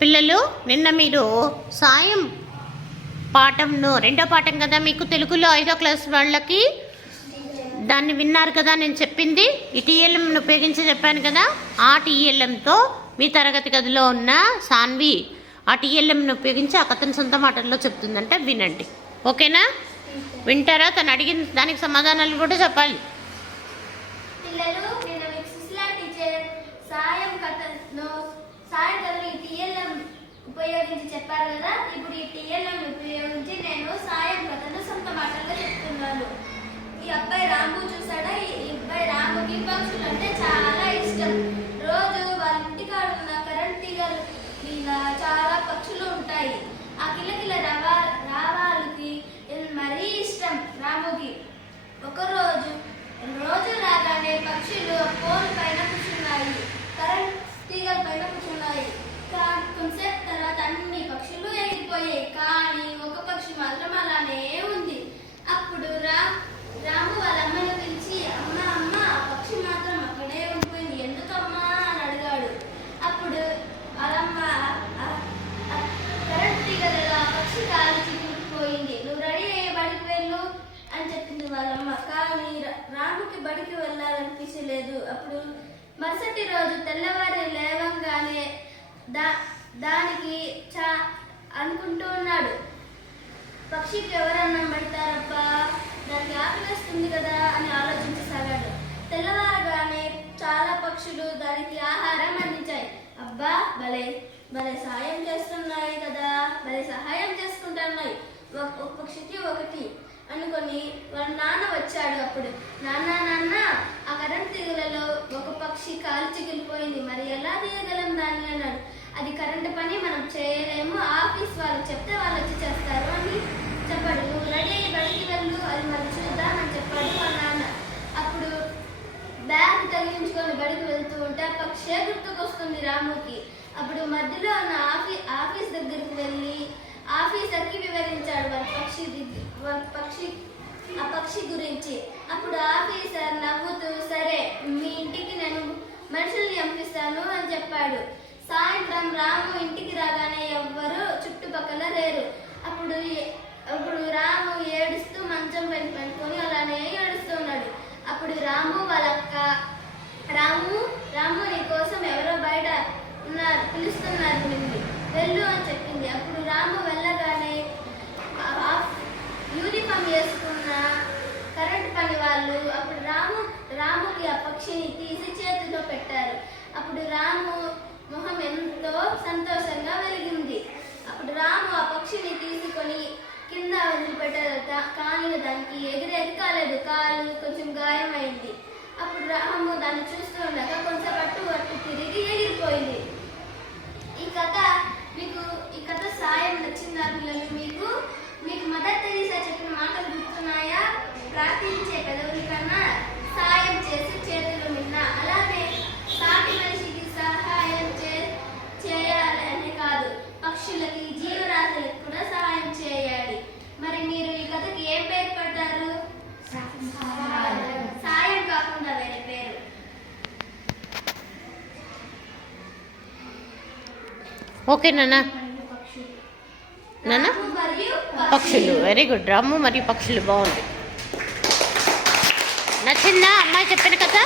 పిల్లలు నిన్న మీరు సాయం పాఠంను రెండో పాఠం కదా మీకు తెలుగులో 5వ క్లాస్ వాళ్ళకి దాన్ని విన్నారు కదా. నేను చెప్పింది ఈ టీఎల్ఎంను ఉపయోగించి చెప్పాను కదా. ఆ టీఎల్ఎంతో మీ తరగతి గదిలో ఉన్న సాన్వి ఆ టీఎల్ఎంను ఉపయోగించి ఆ కథను సొంత మాటల్లో చెప్తుందంటే వినండి. ఓకేనా? వింటారా? తను అడిగిన దానికి సమాధానాలు కూడా చెప్పాలి. ఉపయోగించి చెప్పారు కదా. ఇప్పుడు ఈ టీఎల్ఎం ఉపయోగించి నేను సాయం కథను సొంత మాటల్లో చెప్తున్నాను. ఈ అబ్బాయి రాము చూసాడా? ఈ అబ్బాయి రాముకి పక్షులు అంటే చాలా ఇష్టం. రోజు వాళ్ళ ఇంటికాడ ఉన్న కరెంట్ తీగలు మీద చాలా పక్షులు ఉంటాయి. ఆ కిలకిల రావాలకి మరీ ఇష్టం రాముకి. ఒకరోజు రాగానే పక్షులు పోల్ పైన కూర్చున్నాయి, కరెంట్ తీగల పైన కూర్చున్నాయి. కొంతసేపు తర్వాత అన్ని పక్షులు ఎగిరిపోయాయి, కానీ ఒక పక్షి మాత్రం అలానే ఉంది. అప్పుడు రాము వాళ్ళ అమ్మను పిలిచి, అమ్మ అమ్మ, ఆ పక్షి మాత్రం అక్కడే ఉండిపోయింది, ఎందుకమ్మా అని అడిగాడు. అప్పుడు వాళ్ళమ్మ, కరెంట్ తీగలలో ఆ పక్షి కాలు చిక్కుకుపోయింది, నువ్వు రెడీ అయ్యే బడికి వెళ్ళు అని చెప్పింది వాళ్ళమ్మ. కానీ రాముకి బడికి వెళ్ళాలనిపించలేదు. అప్పుడు మరుసటి రోజు తెల్లవారి లేవంగానే దానికి అనుకుంటూ ఉన్నాడు, పక్షికి ఎవరన్నా పెడతారబ్బా, దానికి ఆకలి వేస్తుంది కదా అని ఆలోచించసాగాడు. తెల్లవారగానే చాలా పక్షులు దానికి ఆహారం అందించాయి. అబ్బా, భలే భలే సాయం చేస్తున్నాయి కదా, భలే సహాయం చేసుకుంటున్నాయి, ఒక పక్షికి ఒకటి అనుకొని వాళ్ళ నాన్న వచ్చాడు. అప్పుడు నాన్న ఆ కరెంట్ తీగలలో ఒక పక్షి కాలు చిగిలిపోయింది, మరి ఎలా తీయగలం దాన్ని అన్నాడు. అది కరెంటు పని, మనం చేయలేము, ఆఫీస్ వాళ్ళకి చెప్తే వాళ్ళు వచ్చి చేస్తారు అని చెప్పాడు. నువ్వు రెడీ అయ్యి బడికి వెళ్ళు, అది మరి చూద్దాం అని చెప్పాడు వాళ్ళ నాన్న. అప్పుడు బ్యాగ్ తగిలించుకొని బడికి వెళ్తూ ఉంటే ఆ పక్షి గుర్తుకొస్తుంది రాముకి. అప్పుడు మధ్యలో ఉన్న ఆఫీస్ దగ్గరికి వెళ్ళి ఆఫీసర్కి వివరించాడు ఆ పక్షి గురించి. అప్పుడు ఆఫీసర్ నవ్వుతూ, సరే మీ ఇంటికి నేను మనుషుల్ని పంపిస్తాను అని చెప్పాడు. సాయంత్రం రాము ఇంటికి రాగానే ఎవ్వరూ చుట్టుపక్కల లేరు. అప్పుడు రాము ఏడుస్తూ మంచం పైన పడుకొని అలానే ఏడుస్తున్నాడు. అప్పుడు రాము వాళ్ళ అక్క, రాము నీ కోసం ఎవరో బయట ఉన్నారు, పిలుస్తున్నారు, నిన్ను వెళ్ళు అని చెప్పింది. అప్పుడు రాము వెళ్ళగానే యూనిఫామ్ వేసుకున్న కరెంట్ పని వాళ్ళు అప్పుడు రాముకి ఆ పక్షిని తీసి చేతిలో పెట్టారు. అప్పుడు రాము మొహం ఎంతో సంతోషంగా వెలిగింది. అప్పుడు రాము ఆ పక్షిని తీసుకొని కింద వదిలిపెట్టారు, కానీ దానికి ఎగిరేది కాలేదు, కాలు కొంచెం గాయమైంది. అప్పుడు రాము దాన్ని చూస్తూ ఉండగా కొంచెం పట్టు తిరిగి ఎగిరిపోయింది. ఈ కథ సాయం నచ్చిందా పిల్లలు? మీకు మదర్ తెరీసా చెప్పిన మాటలు గుర్తున్నాయా? ప్రార్థించే పెదవుల కన్నా సాయం చేసి చేతులు మిన్న. అలాగే సాటి మనిషికి సహాయం చేయాలని కాదు, పక్షులకి, జీవరాశులకు కూడా సహాయం చేయాలి. మరి మీరు ఈ కథకి ఏం పేరు పెట్టారు? సాయం కాకుండా వేరే పేరు. ఓకే నాన్న. పక్షులు, వెరీ గుడ్. రాము మరియు పక్షులు బాగుంది. నచ్చిందా అమ్మాయి చెప్పిన కథ?